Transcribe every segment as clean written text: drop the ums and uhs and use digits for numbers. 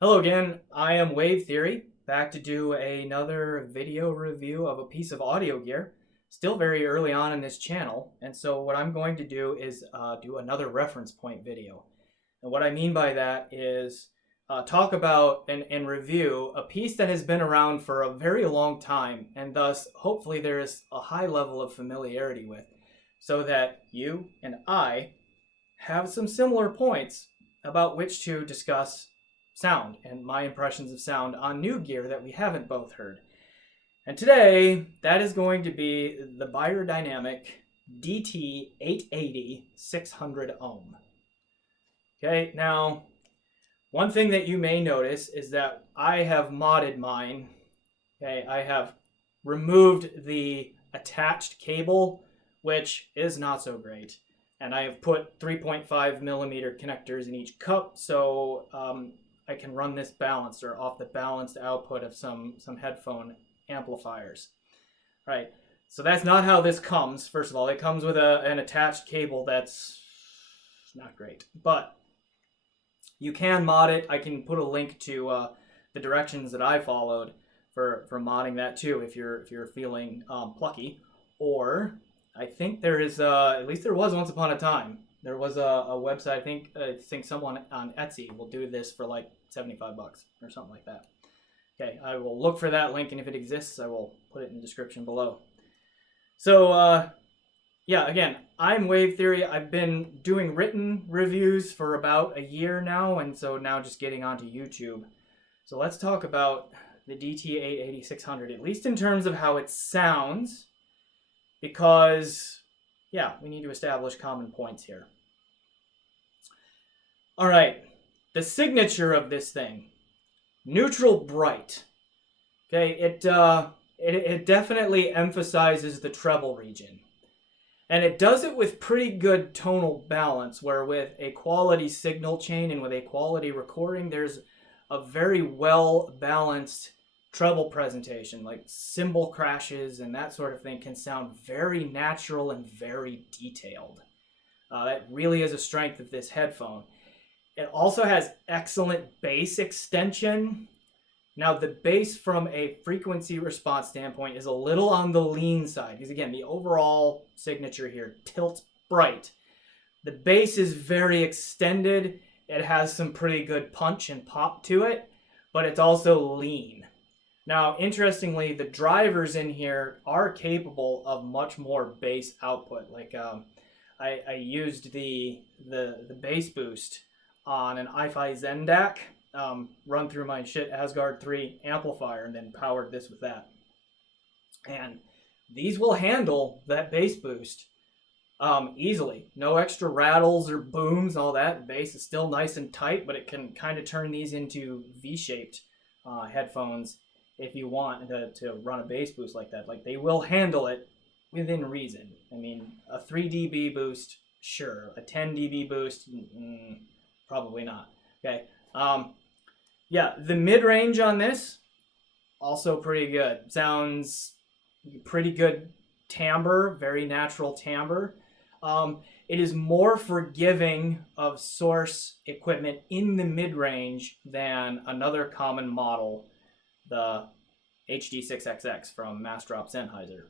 Hello again, I am Wave Theory, back to do another video review of a piece of audio gear. Still very early on in this channel, and so what I'm going to do is do another reference point video. And what I mean by that is talk about and review a piece that has been around for a very long time, and thus hopefully there is a high level of familiarity with, so that you and I have some similar points about which to discuss sound and my impressions of sound on new gear that we haven't both heard. And today, that is going to be the Beyerdynamic DT880 600 ohm. Okay, now, one thing that you may notice is that I have modded mine. Okay, I have removed the attached cable, which is not so great. And I have put 3.5 millimeter connectors in each cup, so I can run this balancer off the balanced output of some headphone amplifiers. Right, so that's not how this comes. First of all, it comes with an attached cable that's not great, but you can mod it. I can put a link to the directions that I followed for modding that too, if you're feeling plucky. Or I think there is, at least there was once upon a time, there was a website, I think someone on Etsy will do this for like $75 or something like that. Okay, I will look for that link, and if it exists, I will put it in the description below. So, yeah, again, I'm Wave Theory. I've been doing written reviews for about a year now, and so now just getting onto YouTube. So let's talk about the DT880 600, at least in terms of how it sounds, because, yeah, we need to establish common points here. All right, the signature of this thing, neutral bright. Okay, it definitely emphasizes the treble region. And it does it with pretty good tonal balance, where with a quality signal chain and with a quality recording, there's a very well-balanced treble presentation, like cymbal crashes and that sort of thing can sound very natural and very detailed. That really is a strength of this headphone. It also has excellent bass extension. Now, the bass from a frequency response standpoint is a little on the lean side, because again, the overall signature here, tilts bright. The bass is very extended. It has some pretty good punch and pop to it, but it's also lean. Now, interestingly, the drivers in here are capable of much more bass output. Like I used the bass boost on an iFi Zen DAC, run through my shit Asgard 3 amplifier, and then powered this with that. And these will handle that bass boost easily. No extra rattles or booms, all that. The bass is still nice and tight, but it can kind of turn these into V-shaped headphones if you want to run a bass boost like that. Like, they will handle it within reason. I mean, a 3 dB boost, sure. A 10 dB boost, probably not. Okay. Yeah, the mid-range on this, also pretty good. Sounds pretty good timbre, very natural timbre. It is more forgiving of source equipment in the mid-range than another common model, the HD6XX from Massdrop Sennheiser.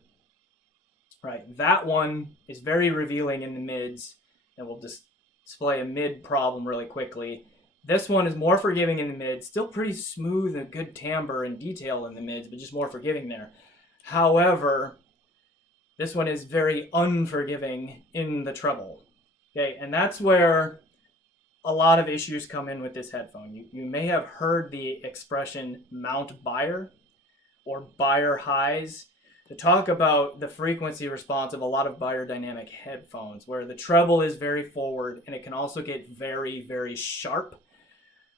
Right, that one is very revealing in the mids, and will just display a mid problem really quickly. This one is more forgiving in the mids, still pretty smooth and good timbre and detail in the mids, but just more forgiving there. However, this one is very unforgiving in the treble. Okay, and that's where a lot of issues come in with this headphone. You may have heard the expression Mount Beyer or Beyer highs to talk about the frequency response of a lot of Beyerdynamic headphones, where the treble is very forward and it can also get very, very sharp,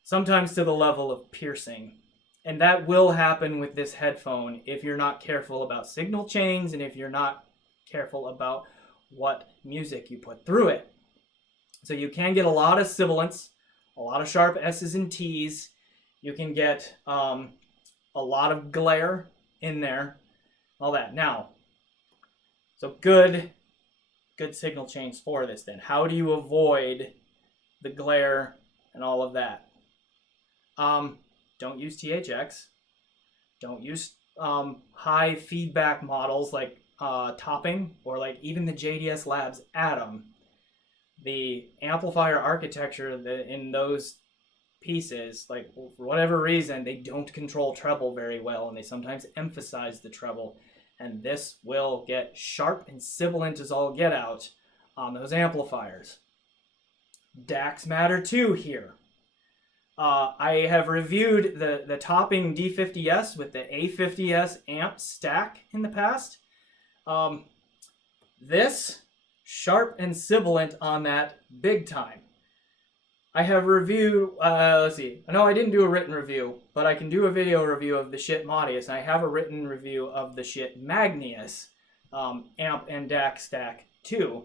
sometimes to the level of piercing. And that will happen with this headphone if you're not careful about signal chains and if you're not careful about what music you put through it. So you can get a lot of sibilance, a lot of sharp S's and T's. You can get a lot of glare in there, all that. Now, so good signal chains for this then. How do you avoid the glare and all of that? Don't use THX. Don't use high feedback models like Topping or like even the JDS Labs Atom. The amplifier architecture in those pieces, like for whatever reason, they don't control treble very well, and they sometimes emphasize the treble, and this will get sharp and sibilant as all get out on those amplifiers. DACs matter too here. I have reviewed the Topping D50S with the A50S amp stack in the past. This sharp and sibilant on that big time. I have reviewed, let's see. No, I didn't do a written review, but I can do a video review of the Shit Modius, and I have a written review of the Shit Magnius amp and DAC stack too.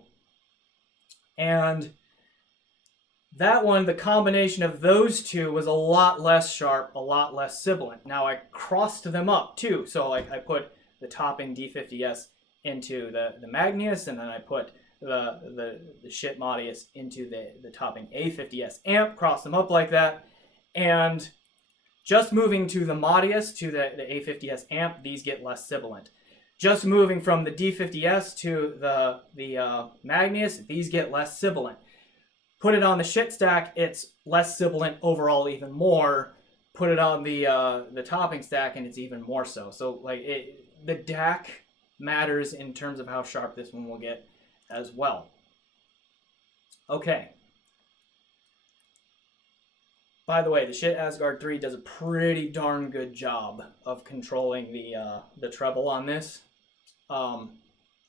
And that one, the combination of those two was a lot less sharp, a lot less sibilant. Now I crossed them up too. So like I put the Topping D50S into the Magnius, and then I put the Shit Modius into the Topping A50S amp, cross them up like that. And just moving to the Modius to the A50S amp, these get less sibilant. Just moving from the D50S to the Magnius, these get less sibilant. Put it on the Shit stack, it's less sibilant overall even more. Put it on the Topping stack, and it's even more so. So like the DAC matters in terms of how sharp this one will get as well. Okay. By the way, the Shit Asgard 3 does a pretty darn good job of controlling the treble on this. So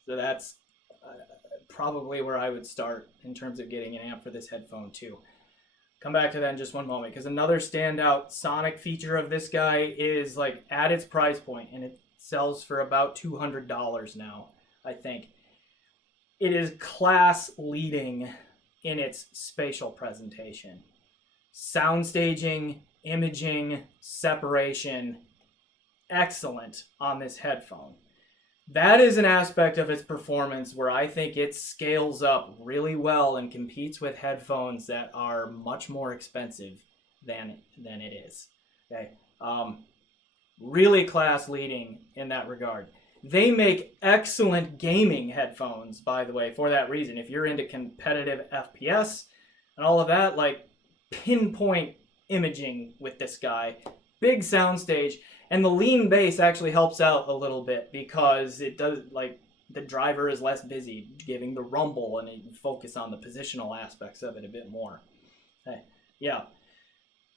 that's probably where I would start in terms of getting an amp for this headphone too. Come back to that in just one moment, because another standout sonic feature of this guy is like at its price point, and it sells for about $200 now, I think. It is class leading in its spatial presentation. Sound staging, imaging, separation, excellent on this headphone. That is an aspect of its performance where I think it scales up really well and competes with headphones that are much more expensive than it is. Okay, really class leading in that regard. They make excellent gaming headphones, by the way, for that reason. If you're into competitive FPS and all of that, like pinpoint imaging with this guy, big soundstage. And the lean bass actually helps out a little bit because it does, like, the driver is less busy giving the rumble, and you can focus on the positional aspects of it a bit more. Okay. Yeah.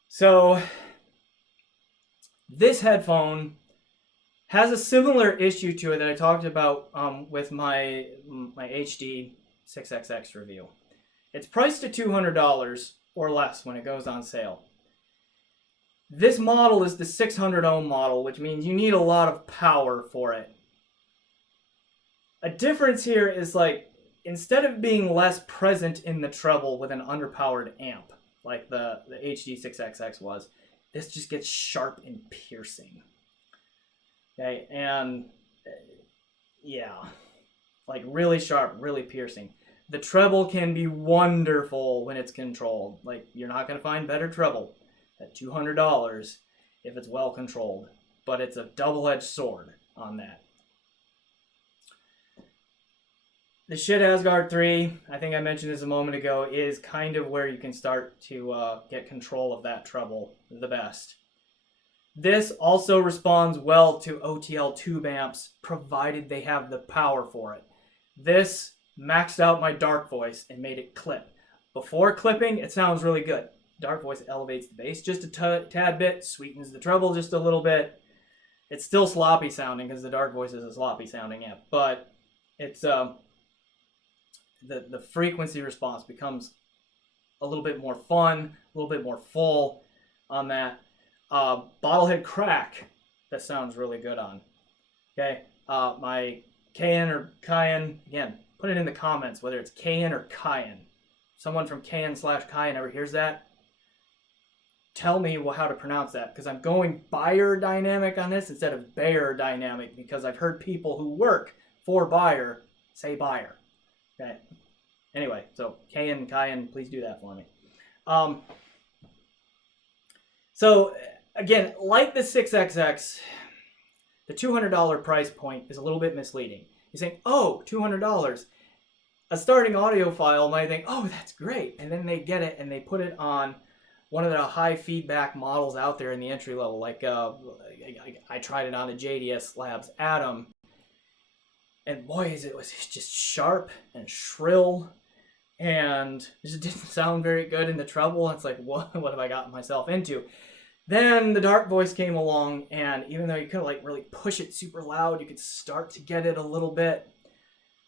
So this headphone has a similar issue to it that I talked about with my HD 6XX review. It's priced at $200 or less when it goes on sale. This model is the 600 ohm model, which means you need a lot of power for it. A difference here is like, instead of being less present in the treble with an underpowered amp, like the HD 6XX was, this just gets sharp and piercing. Okay, and yeah, like really sharp, really piercing. The treble can be wonderful when it's controlled. Like, you're not going to find better treble at $200 if it's well controlled, but it's a double-edged sword on that. The Shit Asgard 3, I think I mentioned this a moment ago, is kind of where you can start to get control of that treble the best. This also responds well to OTL tube amps, provided they have the power for it. This maxed out my dark voice and made it clip. Before clipping, it sounds really good. Dark voice elevates the bass just a tad bit, sweetens the treble just a little bit. It's still sloppy sounding because the dark voice is a sloppy sounding amp, but it's the frequency response becomes a little bit more fun, a little bit more full on that. Bottlehead crack, that sounds really good on. Okay, my Cayenne or Cayenne, again, put it in the comments whether it's Cayenne or Cayenne. Someone from Cayenne/Cayenne ever hears that? Tell me how to pronounce that, because I'm going Beyerdynamic on this instead of Beyerdynamic, because I've heard people who work for Beyer say Beyer. Okay. Anyway, so Cayenne, please do that for me. So again, like the 6XX, the $200 price point is a little bit misleading. You're saying, oh, $200. A starting audiophile might think, oh, that's great. And then they get it and they put it on one of the high feedback models out there in the entry level. Like I tried it on a JDS Labs Atom. And boy, it was just sharp and shrill. And it just didn't sound very good in the treble. It's like, what have I gotten myself into? Then the Dark Voice came along, and even though you couldn't like really push it super loud, you could start to get it a little bit.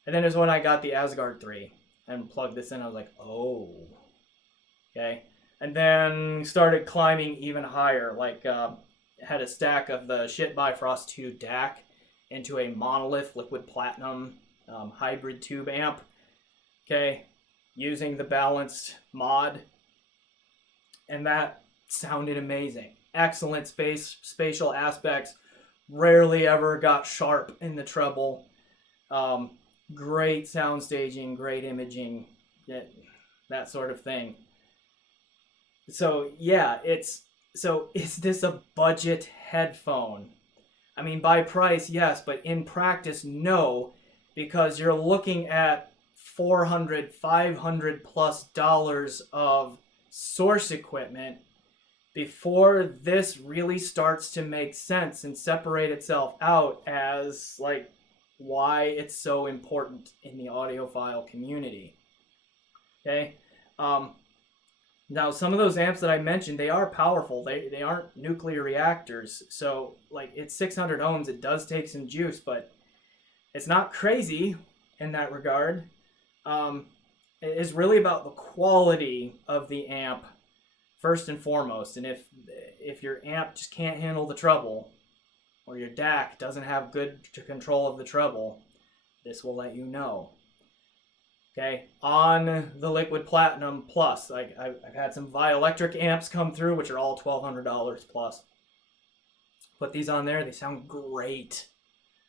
And then is when I got the Asgard 3 and plugged this in. I was like, oh, okay. And then started climbing even higher. Like had a stack of the Shit Bifrost 2 DAC into a monolith liquid platinum hybrid tube amp. Okay, using the balanced mod, and that sounded amazing. Excellent spatial aspects. Rarely ever got sharp in the treble. Great sound staging, great imaging, that sort of thing. So yeah, is this a budget headphone? I mean, by price, yes, but in practice, no, because you're looking at $400, $500 plus of source equipment before this really starts to make sense and separate itself out as like why it's so important in the audiophile community. Okay. Now, some of those amps that I mentioned, they are powerful. They aren't nuclear reactors. So, like, it's 600 ohms. It does take some juice, but it's not crazy in that regard. It is really about the quality of the amp, first and foremost. And if your amp just can't handle the treble, or your DAC doesn't have good control of the treble, this will let you know. Okay, on the Liquid Platinum Plus, I've had some Vioelectric amps come through, which are all $1,200 plus. Put these on there, they sound great.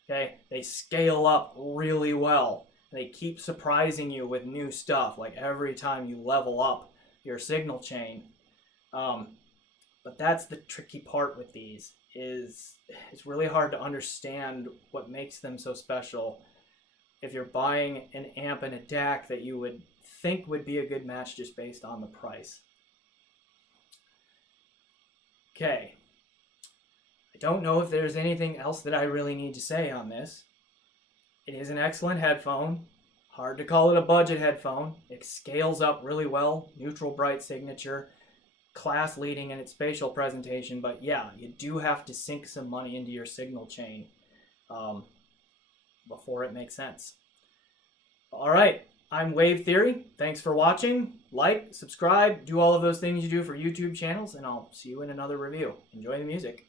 Okay, they scale up really well. They keep surprising you with new stuff, like every time you level up your signal chain. But that's the tricky part with these, is it's really hard to understand what makes them so special if you're buying an amp and a DAC that you would think would be a good match just based on the price. Okay. I don't know if there's anything else that I really need to say on this. It is an excellent headphone. Hard to call it a budget headphone. It scales up really well. Neutral bright signature. Class leading in its spatial presentation. But yeah, you do have to sink some money into your signal chain before it makes sense. All right, I'm Wave Theory. Thanks for watching. Like, subscribe, do all of those things you do for YouTube channels, and I'll see you in another review. Enjoy the music.